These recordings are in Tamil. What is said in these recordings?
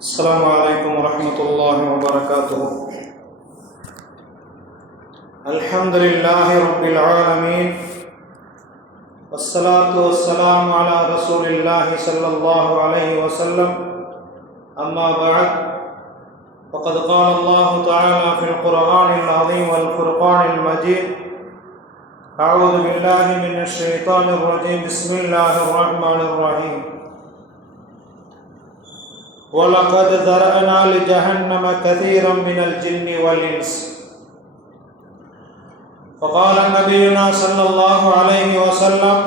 السلام عليكم ورحمة الله وبركاته. الحمد لله رب العالمين. والصلاة والسلام على رسول الله صلى الله عليه وسلم. أما بعد فقد قال الله تعالى في القرآن العظيم والفرقان المجيد أعوذ بالله من الشيطان الرجيم. بسم الله الرحمن الرحيم. ولقد ذرأنا لجهنم كثيرا من الجن والإنس. فقال نبينا صلى الله عليه وسلم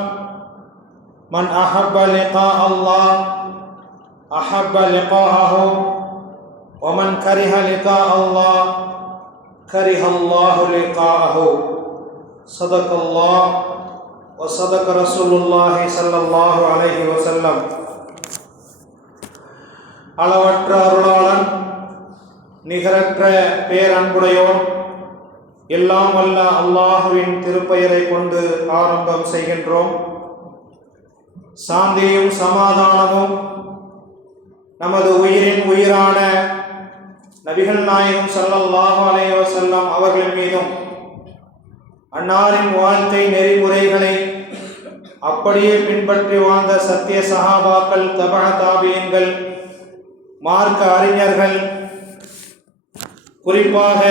من أحب لقاء الله أحب لقاءه ومن كره لقاء الله كره الله لقاءه. صدق الله وصدق رسول الله صلى الله عليه وسلم. அளவற்ற அருளாளன் நிகரற்ற பேரன்புடையோன் எல்லாம் வல்ல அல்லாஹுவின் திருப்பெயரை கொண்டு ஆரம்பம் செய்கின்றோம். சாந்தியும் சமாதானமும் நமது உயிரின் உயிரான நபிகள் நாயகம் ஸல்லல்லாஹு அலைஹி செல்லம் அவர்கள் மீதும் அன்னாரின் வாழ்க்கை நெறிமுறைகளை அப்படியே பின்பற்றி வாழ்ந்த சத்திய சகாபாக்கள் தபா தாபியங்கள் மார்க்க அறிஞர்கள். குறிப்பாக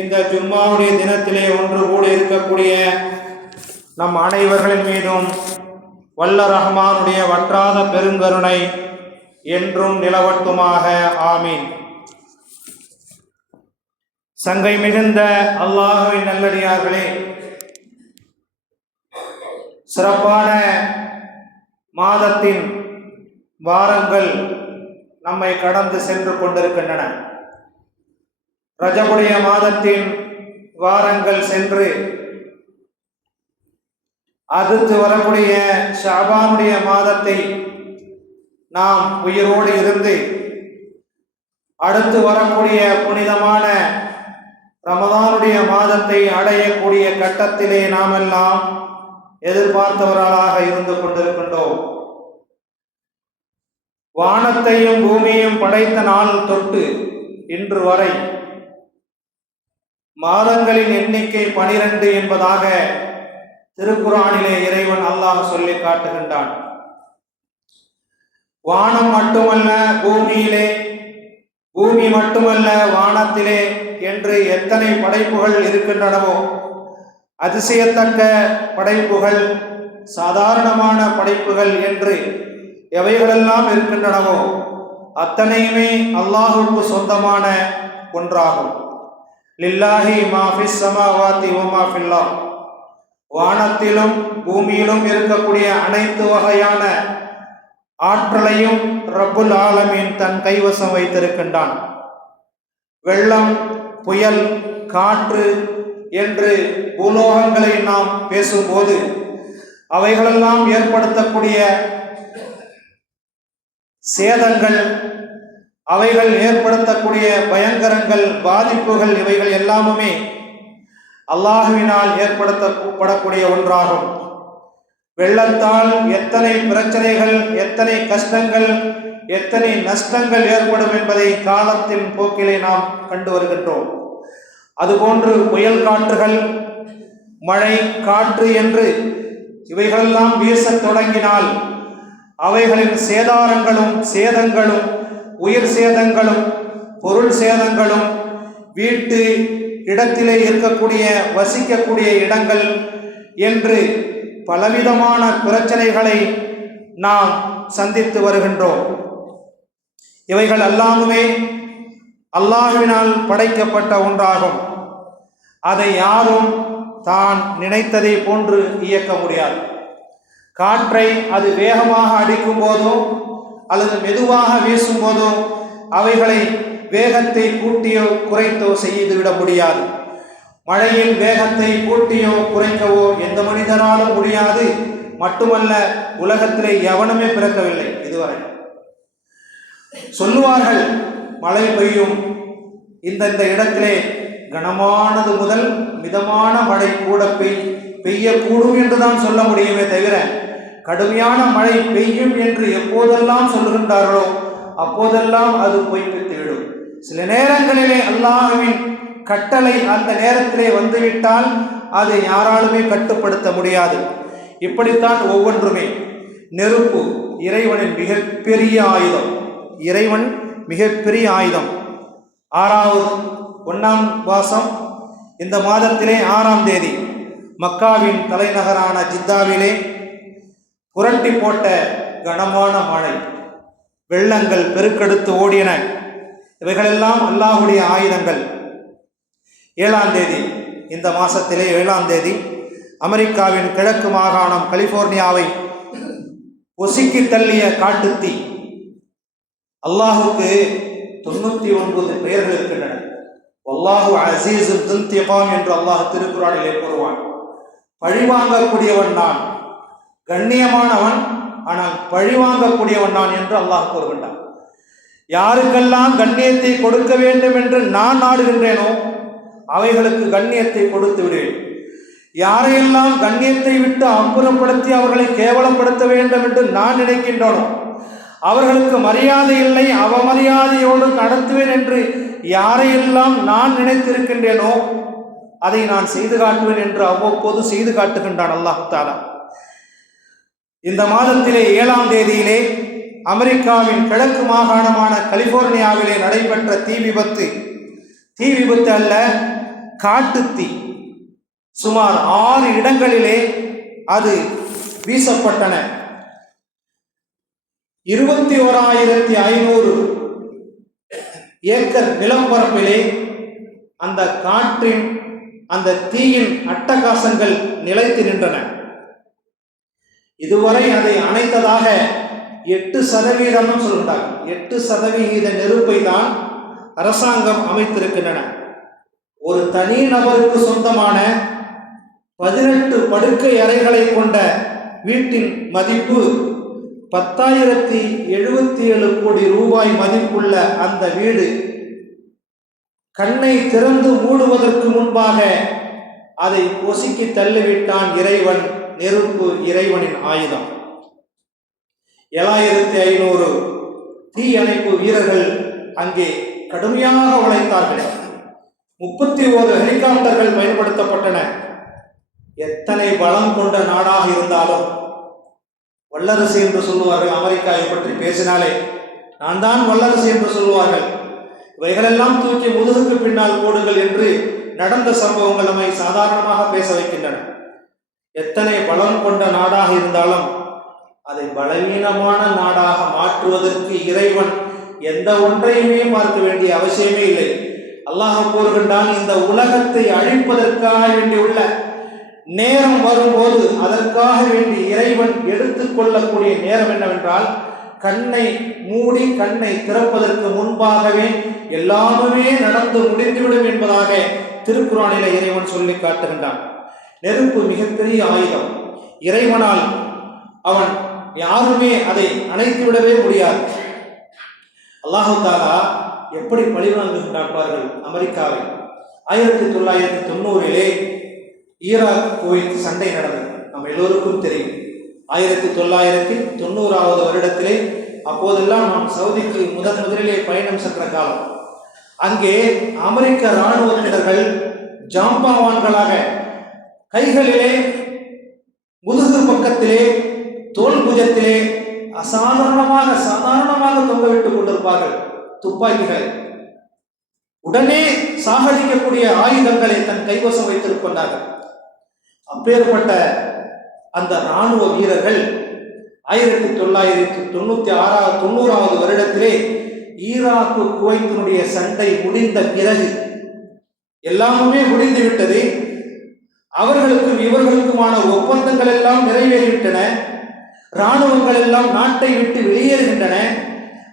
இந்த ஜும்மாவுடைய தினத்திலே ஒன்று கூட இருக்கக்கூடிய நம் அனைவர்களின் மீதும் வல்ல ரஹ்மானுடைய வற்றாத பெருங்கருணை என்றும் நிலவட்டுமாக. ஆமீன். சங்கை மிகுந்த அல்லாஹுவின் நல்லடியார்களே சிறப்பான மாதத்தின் வாரங்கள் நம்மை கடந்து சென்று கொண்டிருக்கின்றன. ரஜபுடைய மாதத்தின் வாரங்கள் சென்று அடுத்து வரக்கூடிய ஷாபானுடைய மாதத்தை நாம் உயிரோடு இருந்து அடுத்து வரக்கூடிய புனிதமான ரமதானுடைய மாதத்தை அடையக்கூடிய கட்டத்திலே நாமெல்லாம் எதிர்பார்த்தவர்களாக இருந்து கொண்டிருக்கின்றோம். வானத்தையும் பூமியையும் படைத்த நாள் தொட்டு இன்று வரை மாதங்களின் எண்ணிக்கை பனிரெண்டு என்பதாக திருக்குறானிலே இறைவன் அல்லாஹ் சொல்லி காட்டுகின்றான். வானம் மட்டுமல்ல பூமியிலே பூமி மட்டுமல்ல வானத்திலே என்று எத்தனை படைப்புகள் இருக்கின்றனவோ அதிசயத்தக்க படைப்புகள் சாதாரணமான படைப்புகள் என்று எவைகளெல்லாம் இருக்கின்றனவோ அத்தனையுமே அல்லாஹுக்கு சொந்தமான ஒன்றாகும். லில்லாஹி மாஃபிஸ் சமாவாத்தி ஓமா ஃபில்லா வானத்திலும் பூமியிலும் இருக்கக்கூடிய அனைத்து வகையான ஆற்றலையும் ரப்புல் ஆலமீன் தன் கைவசம் வைத்திருக்கின்றான். வெள்ளம் புயல் காற்று என்று பூலோகங்களை நாம் பேசும்போது அவைகளெல்லாம் ஏற்படுத்தக்கூடிய சேதங்கள் அவைகள் ஏற்படுத்தக்கூடிய பயங்கரங்கள் பாதிப்புகள் இவைகள் எல்லாமுமே அல்லாஹுவினால் ஏற்படுத்தப்படக்கூடிய ஒன்றாகும். வெள்ளத்தால் எத்தனை பிரச்சனைகள் எத்தனை கஷ்டங்கள் எத்தனை நஷ்டங்கள் ஏற்படும் என்பதை காலத்தின் போக்கிலே நாம் கண்டு வருகின்றோம். அதுபோன்று புயல் காற்றுகள் மழை காற்று என்று இவைகளெல்லாம் வீசத் தொடங்கினால் அவைகளின் சேதாரங்களும் சேதங்களும் உயிர் சேதங்களும் பொருள் சேதங்களும் வீட்டு இடத்திலே இருக்கக்கூடிய வசிக்கக்கூடிய இடங்கள் என்று பலவிதமான பிரச்சனைகளை நாம் சந்தித்து வருகின்றோம். இவைகள் எல்லாமுமே அல்லாஹுவினால் படைக்கப்பட்ட ஒன்றாகும். அதை யாரும் தான் நினைத்ததை போன்று இயக்க முடியாது. காற்றை அது வேகமாக அடிக்கும் போதோ அல்லது மெதுவாக வீசும் போதோ அவைகளை வேகத்தை கூட்டியோ குறைத்தோ செய்துவிட முடியாது. மழையின் வேகத்தை கூட்டியோ குறைக்கவோ எந்த மனிதனாலும் முடியாது. மட்டுமல்ல உலகத்திலே எவனுமே பிறக்கவில்லை இதுவரை. சொல்லுவார்கள் மழை பெய்யும் இந்த இந்த இடத்திலே கனமானது முதல் மிதமான மழை கூட பெய் பெய்யக்கூடும் என்றுதான் சொல்ல முடியுமே தவிர கடுமையான மழை பெய்யும் என்று எப்போதெல்லாம் சொல்லுகின்றார்களோ அப்போதெல்லாம் அது பொய்ப்பித்துவிடும் சில நேரங்களிலே அல்லாஹுவின் கட்டளை அந்த நேரத்திலே வந்துவிட்டால் அதை யாராலுமே கட்டுப்படுத்த முடியாது. இப்படித்தான் ஒவ்வொன்றுமே. நெருப்பு இறைவனின் மிகப்பெரிய ஆயுதம். இறைவன் மிகப்பெரிய ஆயுதம். ஆறாவது ஒன்றாம் வாசம் இந்த மாதத்திலே ஆறாம் தேதி. மக்காவின் தலைநகரான ஜித்தாவிலே புரட்டி போட்ட கனமான மழை. வெள்ளங்கள் பெருக்கெடுத்து ஓடின இவைகளெல்லாம் அல்லாஹுடைய ஆயுதங்கள். ஏழாம் தேதி இந்த மாதத்திலே ஏழாம் தேதி அமெரிக்காவின் கிழக்கு மாகாணம் கலிபோர்னியாவை ஒசுக்கி தள்ளிய காட்டுத்தீ. அல்லாஹுக்கு தொண்ணூற்றி ஒன்பது பெயர்கள் இருக்கின்றன. அல்லாஹு அசீஸ் துல்திகாம் என்று அல்லாஹ் திருக்குறானிலே கூறுவான். பழிவாங்கக்கூடியவன் நான். கண்ணியமானவன் ஆனால் பழிவாங்கக்கூடியவன் நான் என்று அல்லாஹ் கூறுகின்றான். யாருக்கெல்லாம் கண்ணியத்தை கொடுக்க வேண்டும் என்று நான் நாடுகின்றேனோ அவைகளுக்கு கண்ணியத்தை கொடுத்து விடுவேன். யாரையெல்லாம் கண்ணியத்தை விட்டு அப்புறப்படுத்தி அவர்களை கேவலப்படுத்த வேண்டும் என்று நான் நினைக்கின்றனோ அவர்களுக்கு மரியாதை இல்லை அவமரியாதையோடு நடத்துவேன் என்று யாரையெல்லாம் நான் நினைத்திருக்கின்றேனோ அதை நான் செய்து காட்டுவேன் என்று அவ்வப்போது செய்து காட்டுகின்றான் அல்லாஹு தாலா. இந்த மாதத்திலே ஏழாம் தேதியிலே அமெரிக்காவின் கிழக்கு மாகாணமான கலிபோர்னியாவிலே நடைபெற்ற தீ விபத்து. தீ விபத்து அல்ல காட்டுத்தீ சுமார் ஆறு இடங்களிலே அது வீசப்பட்டன. இருபத்தி ஓராயிரத்தி ஐநூறு ஏக்கர் நிலப்பரப்பிலே அந்த காற்றின் அந்த தீயின் அட்டகாசங்கள் நிலைத்து நின்றன. இதுவரை அதை அணைத்ததாக எட்டு சதவீதம் சொல்கிறார்கள் எட்டு சதவிகித நெருப்பை தான் அரசாங்கம் அமைத்திருக்கின்றன. ஒரு தனி நபருக்கு சொந்தமான பதினெட்டு படுக்கை அறைகளை கொண்ட வீட்டின் மதிப்பு பத்தாயிரத்தி எழுபத்தி ஏழு கோடி ரூபாய் மதிப்புள்ள அந்த வீடு கண்ணை திறந்து மூடுவதற்கு முன்பாக அதை பொசுக்கி தள்ளிவிட்டான் இறைவன் நெருப்பு இறைவனின் ஆயுதம். ஏழாயிரத்தி ஐநூறு தீயணைப்பு வீரர்கள் அங்கே கடுமையாக உழைத்தார்கள். முப்பத்தி ஓரு ஹெலிகாப்டர்கள் பயன்படுத்தப்பட்டன. எத்தனை பலம் கொண்ட நாடாக இருந்தாலும் வல்லரசு என்று சொல்லுவார்கள். அமெரிக்காவை பற்றி பேசினாலே. நான் தான் வல்லரசு என்று சொல்லுவார்கள். இவைகளெல்லாம் தூக்கி முதுகுக்கு பின்னால் போடுங்கள் என்று நடந்த சம்பவங்கள் நம்மை சாதாரணமாக பேச வைக்கின்றன. எத்தனை பலம் கொண்ட நாடாக இருந்தாலும் அதை பலவீனமான நாடாக மாற்றுவதற்கு இறைவன் எந்த ஒன்றையுமே பார்க்க வேண்டிய அவசியமே இல்லை. அல்லாஹ் கூறுகின்றான் இந்த உலகத்தை அழிப்பதற்காக வேண்டியுள்ள நேரம் வரும்போது அதற்காக வேண்டி இறைவன் எடுத்துக்கொள்ளக்கூடிய நேரம் என்னவென்றால் கண்ணை மூடி கண்ணை திறப்பதற்கு முன்பாகவே எல்லாமே நடந்து முடிந்துவிடும் என்பதாக திருக்குறானில இறைவன் சொல்லி காட்டுகின்றான். நெருப்பு மிகப்பெரிய ஆயுதம். இறைவனால் அவன் யாருமே அதை அணைத்து விடவே முடியாது. அல்லாஹு தாலா எப்படி பழிவாங்குகின்றான் பாருங்கள் அமெரிக்காவில். ஆயிரத்தி தொள்ளாயிரத்தி தொண்ணூறிலே ஈராக் குவைத் சண்டை நடந்தது. நம்ம எல்லோருக்கும் தெரியும். ஆயிரத்தி தொள்ளாயிரத்தி தொண்ணூறாவது வருடத்திலே அப்போதெல்லாம் நாம் சவுதிக்கு முதன் முதலிலே பயணம் சென்ற காலம். அங்கே அமெரிக்க இராணுவத்தினர்கள் ஜாம்பவான்களாக கைகளிலே முதுகு பக்கத்திலே தோல் புஜத்திலே அசாதாரணமாக சாதாரணமாக தொங்கவிட்டுக் கொண்டிருப்பார்கள் துப்பாக்கிகள். உடனே சாகடிக்கக்கூடிய ஆயுதங்களை தன் கைவசம் வைத்திருக்கின்றார்கள் அப்பேற்பட்ட அந்த இராணுவ வீரர்கள் ஆயிரத்தி தொள்ளாயிரத்தி தொண்ணூத்தி ஆறாவது தொண்ணூறாவது வருடத்திலே ஈராக்கு குவைத்தினுடைய சண்டை முடிந்த பிறகு எல்லாமே முடிந்து விட்டது. அவர்களுக்கும் இவர்களுக்குமான ஒப்பந்தங்கள் எல்லாம் நிறைவேறிவிட்டன. இராணுவங்கள் எல்லாம் நாட்டை விட்டு வெளியேறுகின்றன.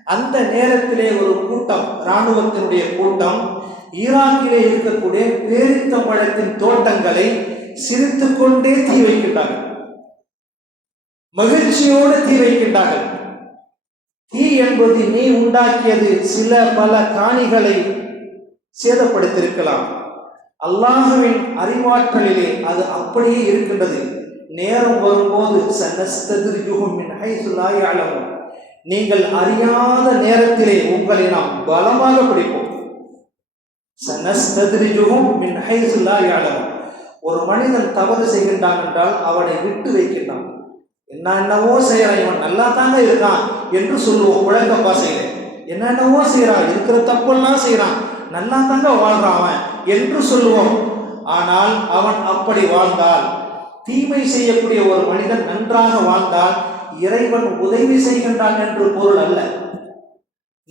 அந்த நேரத்திலே ஒரு கூட்டம் இராணுவத்தினுடைய கூட்டம் ஈராக்கிலே இருக்கக்கூடிய பேரித்தம்பழத்தின் தோட்டங்களை சிரித்துக்கொண்டே தீ வைக்கின்றார்கள். மகிழ்ச்சியோடு தீ வைக்கின்றார்கள். தீ என்பது நீ உண்டாக்கியது சில பல காணிகளை சேதப்படுத்தியிருக்கலாம் அல்லாஹுவின் அறிவாற்றலிலே அது அப்படியே இருக்கின்றது. நேரம் வரும்போது அளவும் நீங்கள் அறியாத நேரத்திலே உங்களை நாம் பலமாக பிடிப்போம். சனஸ்ததிரிஜுகும் ஒரு மனிதன் தவறு செய்கின்றான் என்றால் அவனை விட்டு வைக்கின்றான். என்ன என்னவோ செய்கிறான் இவன் நல்லா தாங்க இருக்கான் என்று சொல்லுவோம் உலக பாசையில. என்னென்னவோ செய்கிறான் இருக்கிற தப்பெல்லாம் செய்கிறான் நல்லா தாங்க வாழ்கிறான் அவன் என்று சொல்லுவோம். ஆனால் அவன் அப்படி வாழ்ந்தால் தீமை செய்யக்கூடிய ஒரு மனிதன் நன்றாக வாழ்ந்தால் இறைவன் உதவி செய்கின்றான் என்று பொருள் அல்ல.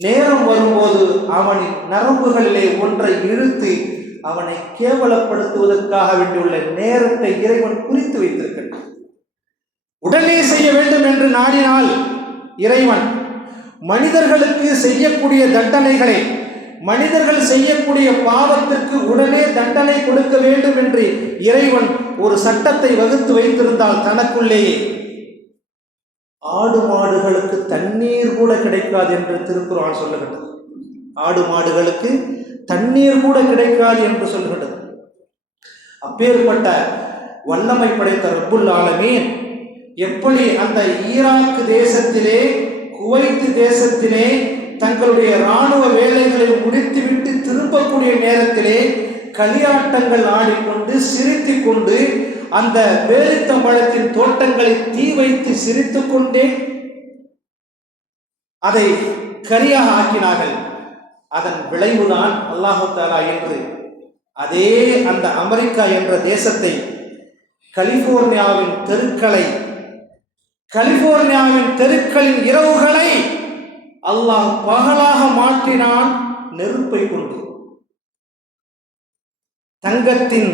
நேரம் வரும்போது அவனின் நரம்புகளிலே ஒன்றை இழுத்து அவனை கேவலப்படுத்துவதற்காக வேண்டியுள்ள நேரத்தை இறைவன் குறித்து வைத்திருக்கின்றான். உடனே செய்ய வேண்டும் என்று நாடினால் இறைவன். மனிதர்களுக்கு செய்யக்கூடிய தண்டனைகளை மனிதர்கள் செய்யக்கூடிய பாவத்திற்கு உடனே தண்டனை கொடுக்க வேண்டும் என்று இறைவன் ஒரு சட்டத்தை வகுத்து வைத்திருந்தால் தனக்குள்ளேயே. ஆடு மாடுகளுக்கு தண்ணீர் கூட கிடைக்காது என்று திருக்குறான் சொல்லுகின்றது. ஆடு மாடுகளுக்கு தண்ணீர் கூட கிடைக்காது என்று சொல்லுகின்றது. அப்பேற்பட்ட வல்லமை படைத்த ரப்புல் ஆலமீன் எப்படி அந்த ஈராக்கு தேசத்திலே குவைத்து தேசத்திலே தங்களுடைய இராணுவ வேலைகளை முடித்துவிட்டு திரும்பக்கூடிய நேரத்திலே களியாட்டங்கள் ஆடிக்கொண்டு சிரித்துக் கொண்டு அந்த பேரித்தம்பழத்தின் தோட்டங்களை தீ வைத்து சிரித்து கொண்டே அதை கரியாக ஆக்கினார்கள். அதன் விளைவுதான் அல்லாஹு தாலா என்று. அதே அந்த அமெரிக்கா என்ற தேசத்தை கலிபோர்னியாவின் தெருக்களை கலிபோர்னியாவின் தெருக்களின் இரவுகளை அல்லாஹ் பகலாக மாற்றினான் நெருப்பை கொண்டு. தங்கத்தின்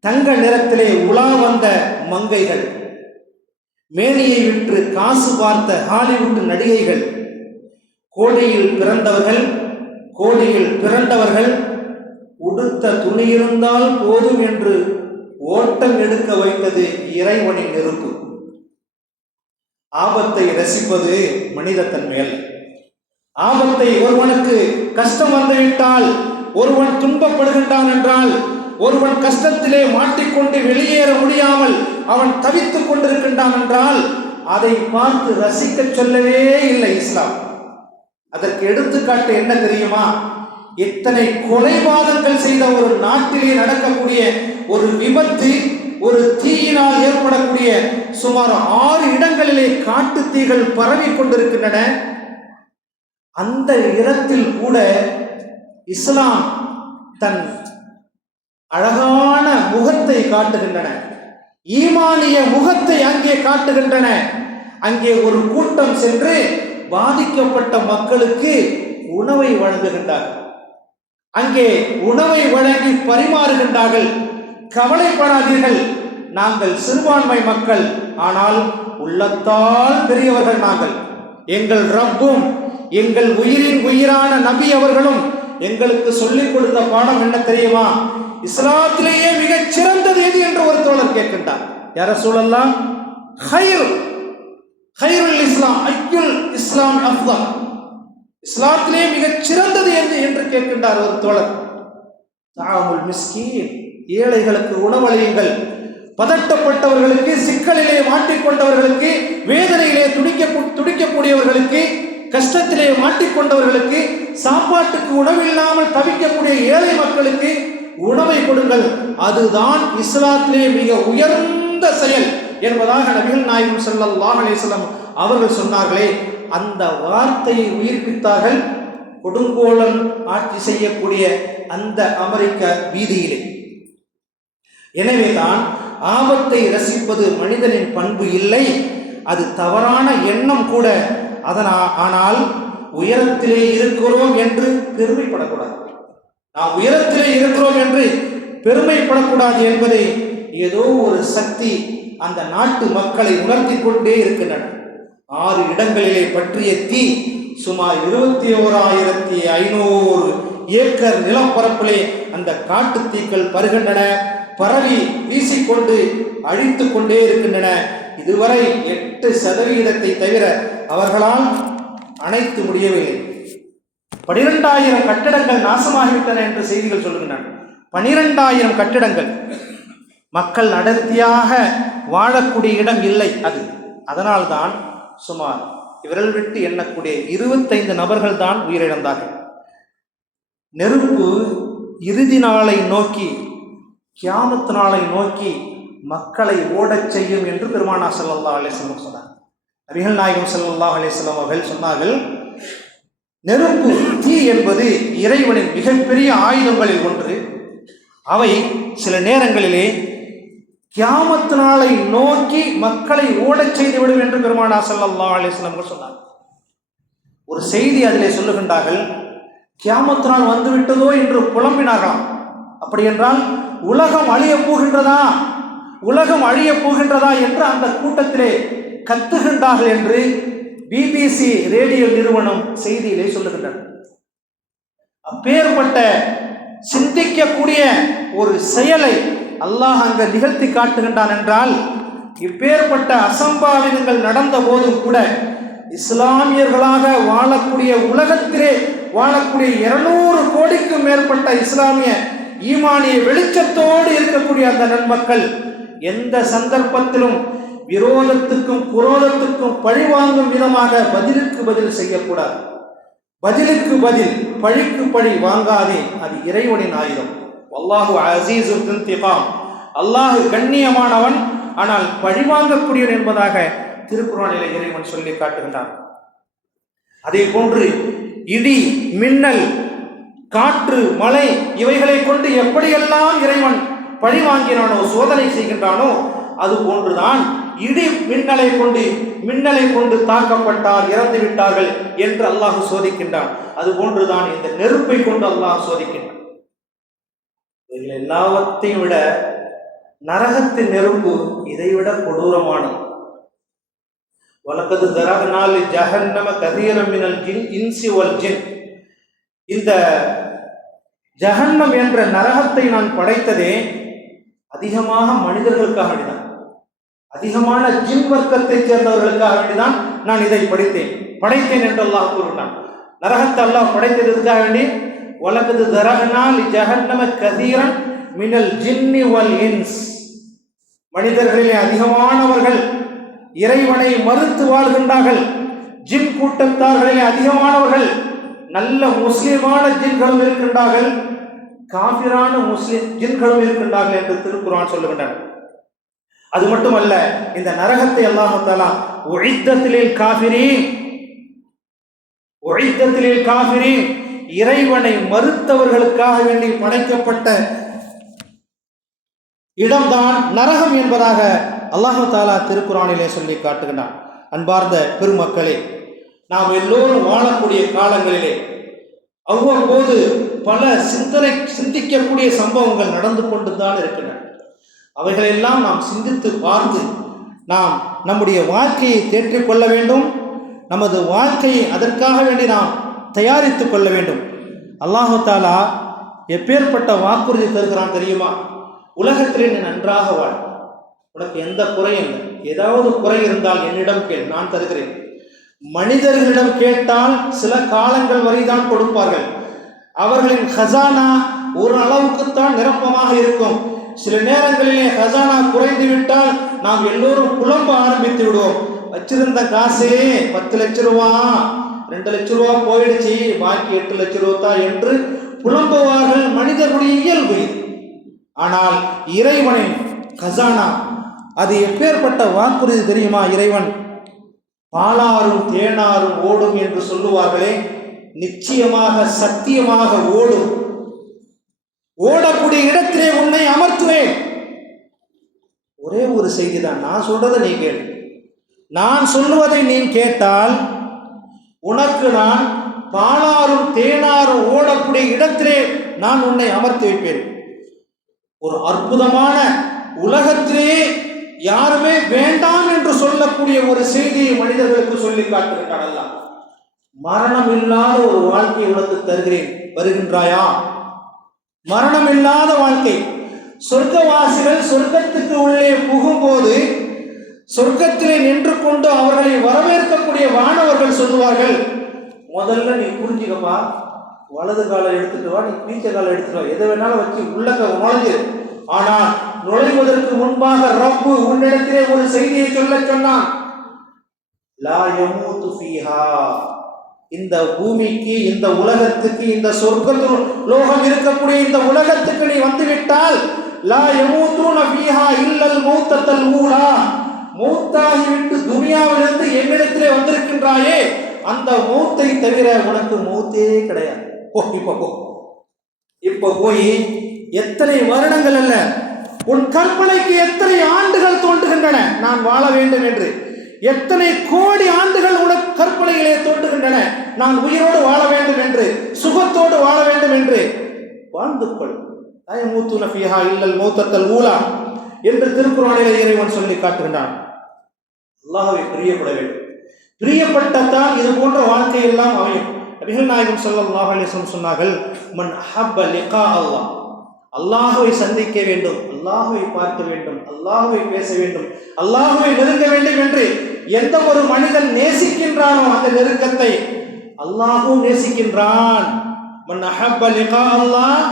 தங்க நிறத்திலே உலா வந்த மங்கைகள் மேனியை விற்று காசு பார்த்த ஹாலிவுட் நடிகைகள் கோடியில் பிறந்தவர்கள் கோடியில் பிறந்தவர்கள் உடுத்த துணி இருந்தால் போதும் என்று ஓட்டம் எடுக்க வைத்தது இறைவனின் நெருப்பு. ஆபத்தை ரசிப்பது மனிதத்தன்மை அல்ல ஆபத்தை ஒருவனுக்கு கஷ்டம் வந்துவிட்டால் ஒருவன் துன்பப்படுகின்றான் என்றால் ஒருவன் கஷ்டத்திலே மாட்டிக்கொண்டு வெளியேற முடியாமல் அவன் தவித்துக் கொண்டிருக்கின்றான் என்றால் அதை பார்த்து ரசிக்க சொல்லவே இல்லை இஸ்லாம். அதற்கு எடுத்துக்காட்டு என்ன தெரியுமா? இத்தனை கொலைபாதங்கள் செய்த ஒரு நாட்டிலே நடக்கக்கூடிய ஒரு விபத்து ஒரு தீயினால் ஏற்படக்கூடிய சுமார் ஆறு இடங்களிலே காட்டு தீகள் பரவி கொண்டிருக்கின்றன. அந்த இடத்தில் கூட இஸ்லாம் தன் அழகான முகத்தை காட்டுகின்றன. ஈமானிய முகத்தை அங்கே காட்டுகின்றன. அங்கே ஒரு கூட்டம் சென்று பாதிக்கப்பட்ட மக்களுக்கு உணவை வழங்குகின்றார்கள். அங்கே உணவை வழங்கி பரிமாறுகின்றார்கள். கவலைப்படாதீர்கள். நாங்கள் சிறுபான்மை மக்கள். ஆனால் உள்ளத்தால் பெரியவர்கள் நாங்கள். எங்கள் ரப்பும் எங்கள் உயிரின் உயிரான நபி அவர்களும் எங்களுக்கு சொல்லிக் கொடுத்த பாடம் என்ன தெரியுமா? இஸ்லாத்திலேயே மிகச் சிறந்தது எது என்று ஒரு தோழர் கேட்கின்றார். யார சூழல்லாம் ஹைர் ஹைருல் இஸ்லாம் ஐயுல் இஸ்லாம் அஃதல். இஸ்லாத்திலே மிகச் சிறந்தது என்று என்று கேட்கின்றார் ஒரு தோழர். தாமுல் மிஸ்கீன். ஏழைகளுக்கு உணவளியுங்கள். பதட்டப்பட்டவர்களுக்கு சிக்கலிலே மாட்டிக்கொண்டவர்களுக்கு வேதனையிலே துடிக்க துடிக்கக்கூடியவர்களுக்கு கஷ்டத்திலே மாட்டிக்கொண்டவர்களுக்கு சாப்பாட்டுக்கு உணவில்லாமல் தவிக்கக்கூடிய ஏழை மக்களுக்கு உணவை கொடுங்கள். அதுதான் இஸ்லாத்திலே மிக உயர்ந்த செயல் என்பதாக நபிகள் நாயகம் ஸல்லல்லாஹு அலைஹி அவர்கள் சொன்னார்களே அந்த வார்த்தையை உயிர்ப்பித்தார்கள். கொடுங்கோலன் ஆட்சி செய்யக்கூடிய அந்த அமெரிக்க வீதியிலே. எனவேதான் ஆபத்தை ரசிப்பது மனிதனின் பண்பு இல்லை அது தவறான எண்ணம் கூட. அதனா ஆனால் உயரத்திலே இருக்கிறோம் என்று பெருமைப்படக்கூடாது. நாம் உயரத்திலே இருக்கிறோம் என்று பெருமைப்படக்கூடாது என்பதை ஏதோ ஒரு சக்தி அந்த நாட்டு மக்களை உணர்த்தி கொண்டே இருக்கின்றன. ஆறு இடங்களிலே பற்றிய தீ சுமார் இருபத்தி ஓராயிரத்தி ஐநூறு ஏக்கர் நிலப்பரப்பிலே அந்த காட்டு தீக்கள் பருகின்றன. பரவி வீசிக்கொண்டு அழித்து கொண்டே இருக்கின்றன. இதுவரை எட்டு சதவிகிதத்தை தவிர அவர்களால் அணைத்து முடியவில்லை. பனிரெண்டாயிரம் கட்டிடங்கள் நாசமாகிவிட்டன என்று செய்திகள் சொல்லுகின்றன. பனிரெண்டாயிரம் கட்டிடங்கள். மக்கள் அடர்த்தியாக வாழக்கூடிய இடம் இல்லை அது. அதனால்தான் சுமார் விரல் விட்டு எண்ணக்கூடிய இருபத்தைந்து நபர்கள் தான் உயிரிழந்தார்கள். நெருப்பு இறுதி நாளை நோக்கி கியாமத்து நாளை நோக்கி மக்களை ஓடச் செய்யும் என்று பெருமானா ஸல்லல்லாஹு அலைஹி வஸல்லம் சொன்னார். நபிகள் நாயகம் ஸல்லல்லாஹு அலைஹி வஸல்லம் அவர்கள் சொன்னார்கள் நெருப்பு தீ என்பது இறைவனின் மிகப்பெரிய ஆயுதங்களில் ஒன்று. அவை சில நேரங்களிலே கியாமத்து நாளை நோக்கி மக்களை ஓடச் செய்துவிடும் என்று பெருமானா ஸல்லல்லாஹு அலைஹி வஸல்லம் சொன்னார். ஒரு செய்தி அதிலே சொல்லுகின்றார்கள் கியாமத்து நாள் வந்துவிட்டதோ என்று புலம்பினார்களாம். அப்படி என்றால் உலகம் அழியப் போகின்றதா? உலகம் அழியப் போகின்றதா என்று அந்த கூட்டத்திலே கத்துகின்றார்கள் என்று பிபிசி ரேடியோ நிறுவனம் செய்தியிலே சொல்லுகின்றனர் அப்பேற்பட்ட சிந்திக்கக்கூடிய ஒரு செயலை அல்லாஹ் அங்க நிகழ்த்தி காட்டுகின்றான் என்றால் இப்பேற்பட்ட அசம்பாவிதங்கள் நடந்த போதும் கூட இஸ்லாமியர்களாக வாழக்கூடிய உலகத்திலே வாழக்கூடிய இருநூறு கோடிக்கும் மேற்பட்ட இஸ்லாமிய ஈமானிய வெளிச்சத்தோடு இருக்கக்கூடிய அந்த நன்மக்கள் எந்த சந்தர்ப்பத்திலும் விரோதத்துக்கும் குரோதத்துக்கும் பழிவாங்கும் விதமாக பதிலுக்கு பதில் செய்யக்கூடாது. பதிலுக்கு பதில் பழிக்கு பழி வாங்காதே. அது இறைவனின் ஆயுதம். அல்லாஹு அசீசு திகாம் அல்லாஹு கண்ணியமானவன். ஆனால் பழிவாங்கக்கூடியவன் என்பதாக திருக்குறானிலே இறைவன் சொல்லி காட்டுகின்றான். அதே போன்று இடி மின்னல் காற்று மலை இவைகளை கொண்டு எப்படியெல்லாம் இறைவன் பழி வாங்கினானோ சோதனை செய்கின்றானோ அது போன்றுதான் இடி மின்னலை கொண்டு மின்னலை கொண்டு தாக்கப்பட்டார் இறந்து விட்டார்கள் என்று அல்லாஹ் சோதிக்கின்றான். அது போன்றுதான் இந்த நெருப்பை கொண்டு அல்லாஹ் சோதிக்கின்றான். இதில் எல்லாவற்றையும் விட நரகத்தின் நெருப்பு இதைவிட கொடூரமானது. வழக்கது தரகனால் ஜஹன்னம கதீரம் ஜின் இன்சி வல் ஜின். இந்த ஜஹன்னம் என்ற நரகத்தை நான் படைத்ததே அதிகமாக மனிதர்களுக்காக வேண்டிதான். அதிகமான ஜின் வர்க்கத்தைச் சேர்ந்தவர்களுக்காக வேண்டிதான் நான் இதை படித்தேன். படைத்தேன் என்று அல்லாஹ் கூறினான் நரகத்தை அல்லாஹ் படைத்ததற்காக வேண்டி? உலகது தரகனால் ஜஹன்னம கதீரன் மினல் ஜின்னி வல் இன்ஸ். மனிதர்களிலே அதிகமானவர்கள் இறைவனை மறுத்து வாழ்கின்றார்கள். ஜின் கூட்டத்தார்களிலே அதிகமானவர்கள் நல்ல முஸ்லிமான ஜின்களும் இருக்கின்றார்கள். காபிரான முஸ்லிம் ஜின்களும் இருக்கின்றார்கள் என்று திருக்குறான் சொல்லுகின்றனர் அது மட்டுமல்ல இந்த நரகத்தை அல்லாஹாலா ஒழித்தத்திலே காபிரி ஒழித்தத்திலே காபிரி இறைவனை மறுத்தவர்களுக்காக வேண்டி படைக்கப்பட்ட இடம்தான் நரகம் என்பதாக அல்லாஹு தாலா திருக்குறானிலே சொல்லி காட்டுகின்றான். அன்பார்ந்த பெருமக்களே நாம் எல்லோரும் வாழக்கூடிய காலங்களிலே அவ்வப்போது பல சிந்தனை சிந்திக்கக்கூடிய சம்பவங்கள் நடந்து கொண்டு தான் இருக்கின்றன. அவைகளெல்லாம் நாம் சிந்தித்து பார்த்து நாம் நம்முடைய வாழ்க்கையை தேற்றிக் கொள்ள வேண்டும். நமது வாழ்க்கையை அதற்காக வேண்டி நாம் தயாரித்து கொள்ள வேண்டும். அல்லாஹு தாலா எப்பேற்பட்ட வாக்குறுதி தருகிறான் தெரியுமா? உலகத்திலே நீ நன்றாக வாழ். உனக்கு எந்த குறையும் இல்லை. ஏதாவது குறை இருந்தால் என்னிடம் கேள் நான் தருகிறேன். மனிதர்களிடம் கேட்டால் சில காலங்கள் வரைதான் கொடுப்பார்கள். அவர்களின் ஹசானா ஒரு அளவுக்குத்தான் நிரப்பமாக இருக்கும். சில நேரங்களிலே ஹசானா குறைந்து விட்டால் நாம் எல்லோரும் புலம்ப ஆரம்பித்து விடுவோம். வச்சிருந்த காசே பத்து லட்ச ரூபா ரெண்டு லட்ச ரூபா போயிடுச்சு பாக்கி எட்டு லட்ச ரூபா தான் என்று புலம்புவார்கள் மனிதர்களுடைய இயல்பு ஆனால் இறைவனின் கசானா அது எப்பேற்பட்ட வாக்குறுதி தெரியுமா இறைவன்? பாலாறும் தேனாரும் ஓடும் என்று சொல்லுவார்களே நிச்சயமாக சத்தியமாக ஓடும். ஓடக்கூடிய இடத்திலே உன்னை அமர்த்துவேன். ஒரே ஒரு செய்தி தான் நான் சொல்றதை நீ கேள். நான் சொல்லுவதை நீ கேட்டால் உனக்கு நான் பாலாறும் தேனாரும் ஓடக்கூடிய இடத்திலே நான் உன்னை அமர்த்தி வைப்பேன். ஒரு அற்புதமான உலகத்திலே யாருமே வேண்டாம் என்று சொல்லக்கூடிய ஒரு செய்தியை மனிதர்களுக்கு சொல்லி காட்டுகின்றான் அல்லாஹ் மரணம் இல்லாத ஒரு வாழ்க்கையை உனக்கு தருகிறேன். வருகின்றாயா? மரணம் இல்லாத வாழ்க்கை. சொர்க்கவாசிகள் சொர்க்கத்துக்கு உள்ளே புகும்போது சொர்க்கத்திலே நின்று கொண்டு அவர்களை வரவேற்கக்கூடிய வானவர்கள் சொல்லுவார்கள் முதல்ல நீ புரிஞ்சுக்கப்பா. வலது காலை எடுத்துட்டு வா நீ பீச்ச காலை எடுத்துட்டு வா. எதை வேணாலும் வச்சு உள்ளக்க உணர்ந்து. ஆனால் நுழைவதற்கு முன்பாக ரப்பு உன்னிடத்திலே ஒரு செய்தியை சொல்ல சொன்னான். லா ஃபீஹா. இந்த பூமிக்கு இந்த உலகத்துக்கு இந்த சொர்க்கத்து லோகம் இருக்கக்கூடிய இந்த உலகத்துக்கு நீ வந்துவிட்டால் லா யமூத்துன ஃபீஹா இல்லல் மூத்தத்தல் ஊலா. மூத்தாகி விட்டு துனியாவிலிருந்து என்னிடத்திலே வந்திருக்கின்றாயே அந்த மூத்தை தவிர உனக்கு மூத்தே கிடையாது. போ இப்போ போ. இப்போ போய் எத்தனை வருடங்கள் அல்ல உன் கற்பனைக்கு எத்தனை ஆண்டுகள் தோன்றுகின்றன? நான் வாழ வேண்டும் என்று. எத்தனை கோடி ஆண்டுகள் உனக்கு கற்பனையிலே தோன்றுகின்றன? நான் உயிரோடு வாழ வேண்டும் என்று சுகத்தோடு வாழ வேண்டும் என்று. வாழ்ந்து கொள். மூத்து நஃபியா இல்லல் மூத்தத்தல் ஊலா என்று திருக்குறானிலே இறைவன் சொல்லி காட்டுகின்றான். அல்லாஹாவை பிரியப்பட வேண்டும். பிரியப்பட்டத்தான் இது போன்ற வாழ்க்கை எல்லாம் அமையும். நபிகள் நாயகம் ஸல்லல்லாஹு அலைஹி சொன்னார்கள் மன் அஹப்ப லிகா அல்லாஹ் அல்லாஹுவை சந்திக்க வேண்டும். அல்லாஹுவை பார்க்க வேண்டும் அல்லாஹுவை பேச வேண்டும் அல்லாஹுவை நெருங்க வேண்டும் என்று எந்த ஒரு மனிதன் நேசிக்கின்றானோ அந்த நெருக்கத்தை அல்லாஹும் நேசிக்கின்றான். மன் அஹப்ப லிகா அல்லாஹ்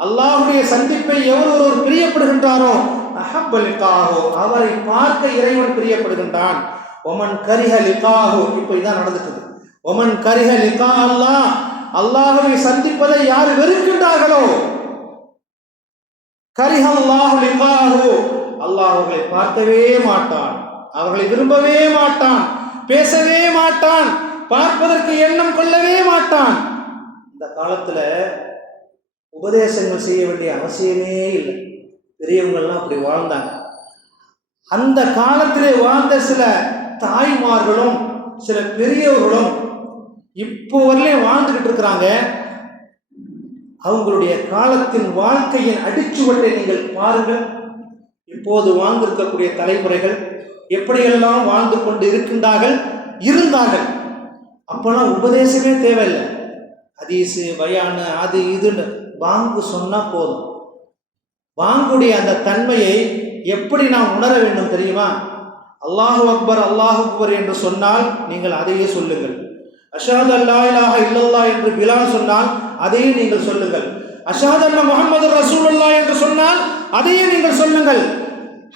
அல்லாஹ்வுடைய சந்திப்பை எவர் ஒருவர் பிரியப்படுகின்றாரோ அஹப்பலிக்காகோ அவரை பார்க்க இறைவன் பிரியப்படுகின்றான். ஒமன் கரிஹ இப்போ இதான் நடந்துட்டு ஒமன் கரிஹ லிகா அல்லாஹ் அல்லாஹுவை சந்திப்பதை யார் வெறுக்கின்றார்களோ கரிஹ அல்லாஹ் அவர்களை பார்க்கவே மாட்டான். அவர்களை விரும்பவே மாட்டான். பேசவே மாட்டான். பார்ப்பதற்கு எண்ணம் கொள்ளவே மாட்டான். இந்த காலத்துல உபதேசங்கள் செய்ய வேண்டிய அவசியமே இல்லை. பெரியவங்கள்லாம் அப்படி வாழ்ந்தாங்க. அந்த காலத்திலே வாழ்ந்த சில தாய்மார்களும் சில பெரியவர்களும் இப்போ வரலையும் வாழ்ந்துக்கிட்டு இருக்கிறாங்க. அவங்களுடைய காலத்தின் வாழ்க்கையின் அடிச்சுவட்டை நீங்கள் பாருங்கள். இப்போது வாழ்ந்திருக்கக்கூடிய தலைமுறைகள் எப்படியெல்லாம் வாழ்ந்து கொண்டு இருக்கின்றார்கள்? இருந்தார்கள். அப்போல்லாம் உபதேசமே தேவையில்லை. அதீசு பயானு அது இதுன்னு வாங்கு சொன்னால் போதும். வாங்குடைய அந்த தன்மையை எப்படி நாம் உணர வேண்டும் தெரியுமா? அல்லாஹு அக்பர் அல்லாஹு அக்பர் என்று சொன்னால் நீங்கள் அதையே சொல்லுங்கள். அஷாத் அல்லா இலாஹ இல்லல்லா என்று பிலால் சொன்னால் அதையும் நீங்கள் சொல்லுங்கள். அஷாத் அல்ல முகமது ரசூலுல்லா என்று சொன்னால் அதையே நீங்கள் சொல்லுங்கள்.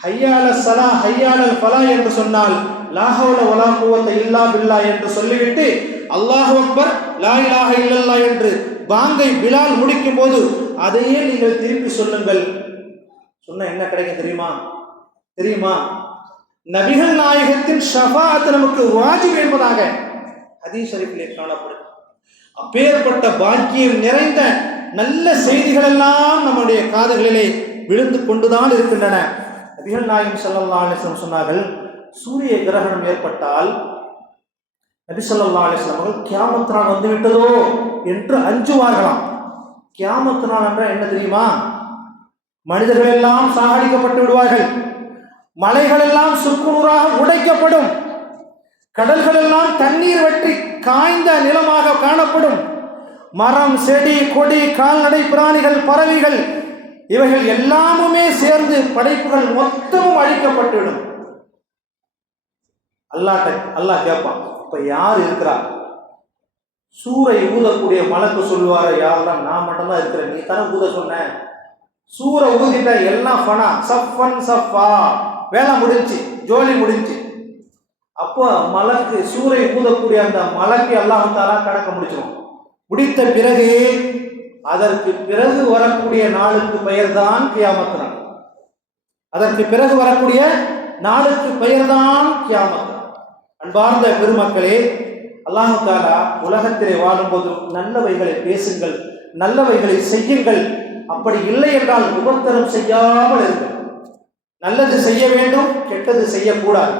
ஹையால சலா ஹையால பலா என்று சொன்னால் லாஹவுல வலா குவத்த இல்லா பில்லா என்று சொல்லிவிட்டு அல்லாஹு அக்பர் லா லாஹ இல்லல்லா என்று பாங்கை பிலால் முடிக்கும் போது அதையே நீங்கள் திருப்பி சொல்லுங்கள். சொன்ன என்ன கிடைக்கும் தெரியுமா? தெரியுமா? நபிகள் நாயகத்தின் ஷஃபாத் நமக்கு வாஜிப் என்பதாக. ஹதீஸ் ஷரீஃபிலே காணப்படும் அப்பேற்பட்ட பாக்கியம் நிறைந்த நல்ல செய்திகள் எல்லாம் நம்முடைய காதுகளிலே விழுந்து கொண்டுதான் இருக்கின்றன. நபிகள் நாயகம் ஸல்லல்லாஹு அலிஸ்லம் சொன்னார்கள் சூரிய கிரகணம் ஏற்பட்டால் நபி ஸல்லல்லாஹு அலைஹி அவர்கள் கியாமத் நாள் வந்து விட்டதோ? என்று அஞ்சுவார்களாம். கியாமத் நாள் என்றால் என்ன தெரியுமா? மனிதர்கள் எல்லாம் சாகடிக்கப்பட்டு விடுவார்கள். மலைகள் எல்லாம் சுக்குநூறாக உடைக்கப்படும். கடல்களெல்லாம் தண்ணீர் வற்றி காய்ந்த நிலமாக காணப்படும். மரம் செடி கொடி கால்நடை பிராணிகள் பறவைகள் இவைகள் எல்லாமுமே சேர்ந்து படைப்புகள் மொத்தமும் அழிக்கப்பட்டுவிடும். அல்லாட்ட அல்லாஹ் கேட்பான் இப்ப யார் இருக்கிறா? சூரை ஊதக்கூடிய மலக்கு சொல்லுவார யாரெல்லாம் நான் மட்டும்தான் இருக்கிறேன் நீ தானே ஊத சொன்ன? சூரை ஊதிட்ட எல்லாம் ஃபனா சஃபன் சஃபா. வேலை முடிஞ்சு ஜோலி முடிஞ்சு அப்போ மலக்கு சூரை ஊதக்கூடிய அந்த மலக்கு எல்லாம் தாரா கடக்க முடிச்சிடும் முடித்த பிறகு அதற்கு பிறகு வரக்கூடிய நாளுக்கு பெயர்தான் கியாமத்து நாள். அதற்கு பிறகு வரக்கூடிய நாளுக்கு பெயர் தான் கியாமத்து அன்பார்ந்த பெருமக்களே அல்லாஹாலா உலகத்திலே வாழும்போது நல்லவைகளை பேசுங்கள் நல்லவைகளை செய்யுங்கள். அப்படி இல்லை என்றால் உபத்தரம் செய்யாமல் இருங்கள். நல்லது செய்ய வேண்டும் கெட்டது செய்யக்கூடாது.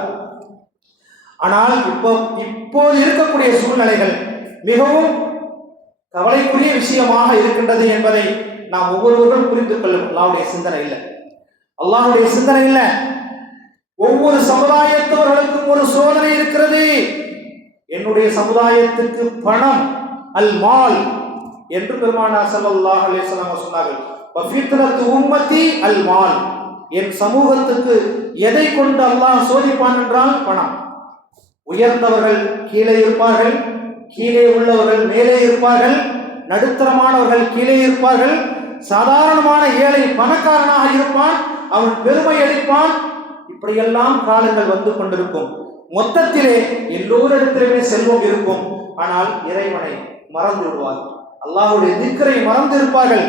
ஆனால் இப்போ இப்போது இருக்கக்கூடிய சூழ்நிலைகள் மிகவும் கவலைக்குரிய விஷயமாக இருக்கின்றது என்பதை நாம் ஒவ்வொருவரும் புரிந்து கொள்ளும் அல்லாவுடைய சிந்தனை இல்லை. அல்லாவுடைய சிந்தனை இல்லை. ஒவ்வொரு சமுதாயத்தவர்களுக்கும் ஒரு சோதனை இருக்கிறது. என்னுடைய சமுதாயத்துக்கு பணம் அல் மால் என்று பெருமானா சல்லாஹ் அலைஹி சொன்னார்கள். உம்மத்தி அல் மால். என் சமூகத்துக்கு எதை கொண்டு அல்லாஹ் சோதிப்பான் என்றால் பணம். உயர்ந்தவர்கள் கீழே இருப்பார்கள் கீழே உள்ளவர்கள் மேலே இருப்பார்கள் நடுத்தரமானவர்கள் கீழே இருப்பார்கள். சாதாரணமான ஏழை பணக்காரனாக இருப்பான் அவன் பெருமை அளிப்பான். இப்படியெல்லாம் காலங்கள் வந்து கொண்டிருக்கும். மொத்தத்திலே எல்லோரிடத்திலுமே செல்வம் இருக்கும். ஆனால் இறைவனை மறந்து விடுவார் அல்லாவுடைய திக்கரை மறந்து இருப்பார்கள்.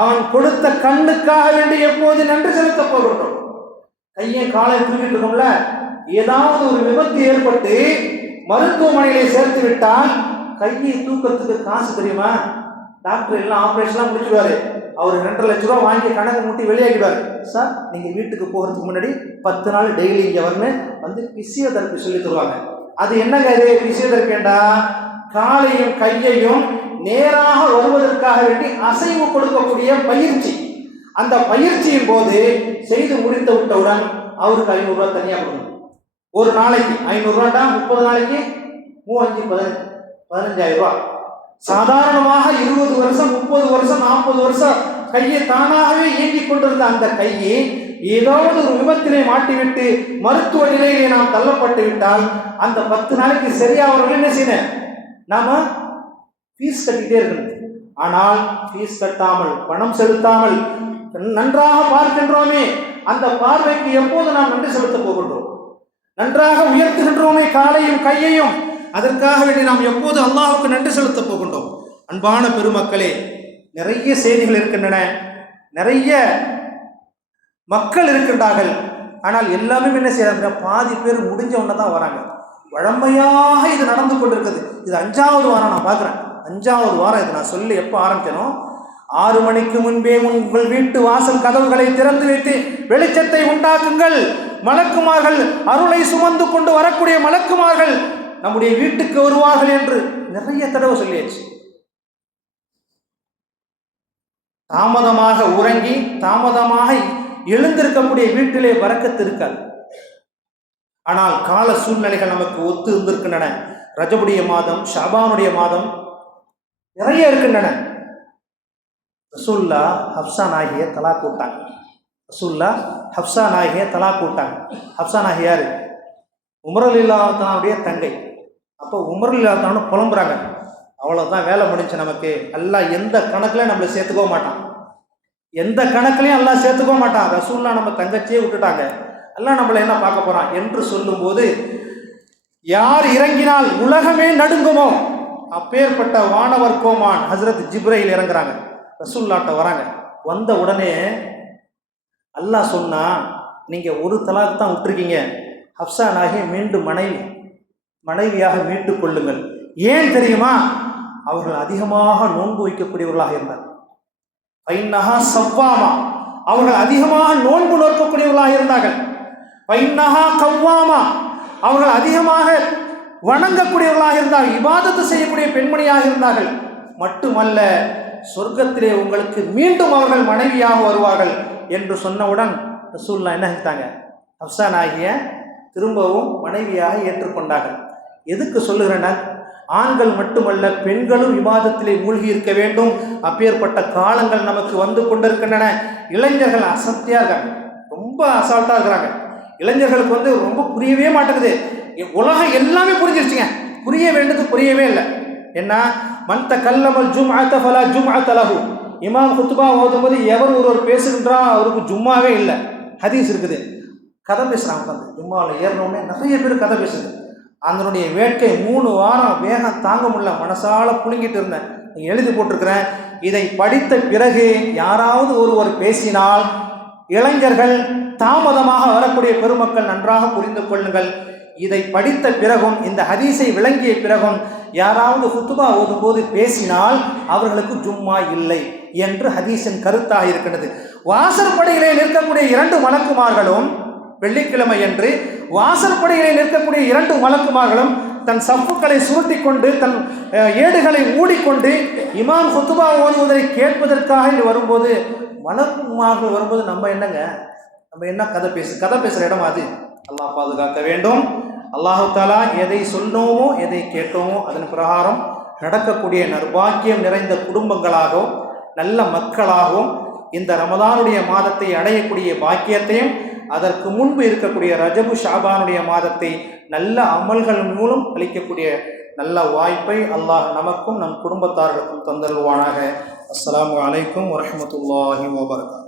அவன் கொடுத்த கண்ணுக்காக வேண்டி எப்போது நன்றி செலுத்த போகின்றோம்? கையை காலை தூக்கிட்டு இருக்கோம்ல? ஏதாவது ஒரு விபத்து ஏற்பட்டு மருத்துவமனையிலே சேர்த்து விட்டால் கையை தூக்கிறதுக்கு காசு தெரியுமா? டாக்டர் எல்லாம் ஆப்ரேஷன்லாம் முடிச்சிடுவாரு. அவர் ரெண்டரை லட்ச ரூபா வாங்கி கணக்கு மூட்டி வெளியாகிடுவார். சார் நீங்கள் வீட்டுக்கு போகிறதுக்கு முன்னாடி பத்து நாள் டெய்லி இங்கே வரணும் வந்து பிசியோதெரப்பி சொல்லி தருவாங்க. அது என்னங்க அது பிசியோதெரப்பிண்டா காலையும் கையையும் நேராக வருவதற்காக வேண்டி அசைவு கொடுக்கக்கூடிய பயிற்சி. அந்த பயிற்சியின் போது செய்து முடித்து விட்டவுடன் அவருக்கு ஐநூறுரூவா தனியாக கொடுக்கணும். ஒரு நாளைக்கு ஐநூறுரூவாண்டா முப்பது நாளைக்கு மூவஞ்சு பதினஞ்சு பதினஞ்சாயிரம் ரூபா சாதாரணமாக இருபது வருஷம் முப்பது வருஷம் நாற்பது வருஷம் கையை தானாகவே இயங்கி கொண்டிருந்த அந்த கையை ஏதாவது ஒரு விபத்திலே மாட்டிவிட்டு மருத்துவ நிலையிலே நாம் தள்ளப்பட்டு விட்டால் அந்த பத்து நாளைக்கு சரியாகிறவர்கள் என்ன செய்யணும் நாம ஃபீஸ் கட்டிக்கிட்டே இருக்கணும் ஆனால் ஃபீஸ் கட்டாமல் பணம் செலுத்தாமல் நன்றாக பார்க்கின்றோமே அந்த பார்வைக்கு எப்போது நாம் நன்றி செலுத்த போகின்றோம்? நன்றாக உயர்த்துகின்றோமே காலையும் கையையும். அதற்காக வேண்டி நாம் எப்போது அல்லாஹுக்கு நன்றி செலுத்தப் போகின்றோம்? அன்பான பெருமக்களே நிறைய செய்திகள் இருக்கின்றன. நிறைய மக்கள் இருக்கின்றார்கள். ஆனால் எல்லாமே என்ன செய்யறாங்க? பாதி பேர் முடிஞ்ச உடனே தான் வராங்க. வழமையாக இது நடந்து கொண்டிருக்குது. இது அஞ்சாவது வாரம் நான் பார்க்குறேன். அஞ்சாவது வாரம் இது நான் சொல்லி எப்போ ஆரம்பிக்கணும்? ஆறு மணிக்கு முன்பே உங்கள் வீட்டு வாசல் கதவுகளை திறந்து வைத்து வெளிச்சத்தை உண்டாக்குங்கள். மலக்குமார்கள் அருளை சுமந்து கொண்டு வரக்கூடிய மலக்குமார்கள் நம்முடைய வீட்டுக்கு வருவார்கள் என்று நிறைய தடவை சொல்லியாச்சு. தாமதமாக உறங்கி தாமதமாக எழுந்திருக்கக்கூடிய வீட்டிலே வரக்கத்து இருக்காது. ஆனால் கால சூழ்நிலைகள் நமக்கு ஒத்து இருந்திருக்கின்றன. ரஜபுடைய மாதம் ஷாபானுடைய மாதம் நிறைய இருக்கின்றன. ரசூல்லா ஹப்சான் ஆகிய தலா கூட்டாங்க ரசூல்லா ஹப்சா நாயகியை தலா கூட்டாங்க ஹப்சா நாகி உமரல் இல்லாதனுடைய தங்கை. அப்போ உமரல் இல்லாதவனு புலம்புறாங்க. அவ்வளோதான் வேலை முடிஞ்சு நமக்கு. எல்லாம் எந்த கணக்குல நம்மளை சேர்த்துக்கோ மாட்டான். எந்த கணக்குலையும் எல்லாம் சேர்த்துக்கோ மாட்டான். ரசூல்லா நம்ம தங்கச்சியே விட்டுட்டாங்க. எல்லாம் நம்மளை என்ன பார்க்க போகிறான் என்று சொல்லும்போது யார் இறங்கினால் உலகமே நடுங்குமோ? அப்பேற்பட்ட வானவர் கோமான் ஹசரத் ஜிப்ரையில் இறங்குறாங்க. ரசூல்லாட்ட வராங்க. வந்த உடனே அல்லாஹ் சொன்னா நீங்கள் ஒரு தலாக் தான் விட்டுருக்கீங்க. ஹப்சா நாகி மீண்டும் மனைவி மனைவியாக மீண்டு கொள்ளுங்கள். ஏன் தெரியுமா? அவர்கள் அதிகமாக நோன்பு வைக்கக்கூடியவர்களாக இருந்தார் பைன்னகா சவ்வாமா. அவர்கள் அதிகமாக நோன்பு நோக்கக்கூடியவர்களாக இருந்தார்கள். பைன்னகா கவ்வாமா. அவர்கள் அதிகமாக வணங்கக்கூடியவர்களாக இருந்தார்கள். விவாதத்தை செய்யக்கூடிய பெண்மணியாக இருந்தார்கள். மட்டுமல்ல சொர்க்கத்திலே உங்களுக்கு மீண்டும் அவர்கள் மனைவியாக வருவார்கள். என்று சொன்னவுடன் ரசூல்லா என்ன செஞ்சாங்க ஹப்சான் ஆகிய திரும்பவும் மனைவியாக ஏற்றுக்கொண்டார்கள். எதுக்கு சொல்லுகிறனர் ஆண்கள் மட்டுமல்ல பெண்களும் விவாதத்திலே மூழ்கி இருக்க வேண்டும். அப்பேற்பட்ட காலங்கள் நமக்கு வந்து கொண்டிருக்கின்றன. இளைஞர்கள் அசத்தியா ரொம்ப அசால்ட்டாக இருக்கிறாங்க. இளைஞர்களுக்கு வந்து ரொம்ப புரியவே மாட்டேங்குது. உலகம் எல்லாமே புரிஞ்சிருச்சுங்க. புரிய வேண்டியது புரியவே இல்லை. என்ன மந்த கல்லமல் ஜும் ஃபலா ஜும் லஹு. இமாம் குத்துபா ஓதும்போது எவர் ஒருவர் பேசுகின்றா அவருக்கு ஜும்மாவே இல்லை. ஹதீஸ் இருக்குது. கதை பேசுகிறாங்க உட்காந்து ஜும்மாவில் ஏறினோடனே நிறைய பேர் கதை பேசுது. அதனுடைய வேட்கை மூணு வாரம் வேகம் தாங்க முடியல. மனசால புழுங்கிட்டு இருந்தேன். நீங்க எழுதி போட்டிருக்கிறேன். இதை படித்த பிறகு யாராவது ஒருவர் பேசினால் இளைஞர்கள் தாமதமாக வரக்கூடிய பெருமக்கள் நன்றாக புரிந்து கொள்ளுங்கள். இதை படித்த பிறகும் இந்த ஹதீஸை விளங்கிய பிறகும் யாராவது ஹுத்துபா ஓதும்போது பேசினால் அவர்களுக்கு ஜும்மா இல்லை. என்று ஹதீஸின் கருத்தாக இருக்கிறது. வாசற்படையிலே நிற்கக்கூடிய இரண்டு மலக்குமார்களும் வெள்ளிக்கிழமை என்று வாசற்படையிலே நிற்கக்கூடிய இரண்டு மலக்குமார்களும் தன் சப்புக்களை சுருட்டி கொண்டு தன் ஏடுகளை மூடிக்கொண்டு இமாம் ஹுத்துபா ஓதுவதை கேட்பதற்காக இங்கு வரும்போது மலக்குமார்கள் வரும்போது நம்ம என்னங்க? நம்ம என்ன கதை பேசு கதை பேசுகிற இடம் அது? அல்லாஹ் பாதுகாக்க வேண்டும். அல்லாஹு தாலா எதை சொன்னோமோ எதை கேட்டோமோ அதன் பிரகாரம் நடக்கக்கூடிய நர்பாக்கியம் நிறைந்த குடும்பங்களாகவும் நல்ல மக்களாகவும் இந்த ரமதானுடைய மாதத்தை அடையக்கூடிய பாக்கியத்தையும் அதற்கு முன்பு இருக்கக்கூடிய ரஜபு ஷாபானுடைய மாதத்தை நல்ல அமல்கள் மூலம் அளிக்கக்கூடிய நல்ல வாய்ப்பை அல்லாஹ் நமக்கும் நம் குடும்பத்தார்களுக்கும் தந்தருவானாக அஸ்லாம் அலைக்கும் வரமத்துல்லாஹி வபர்கா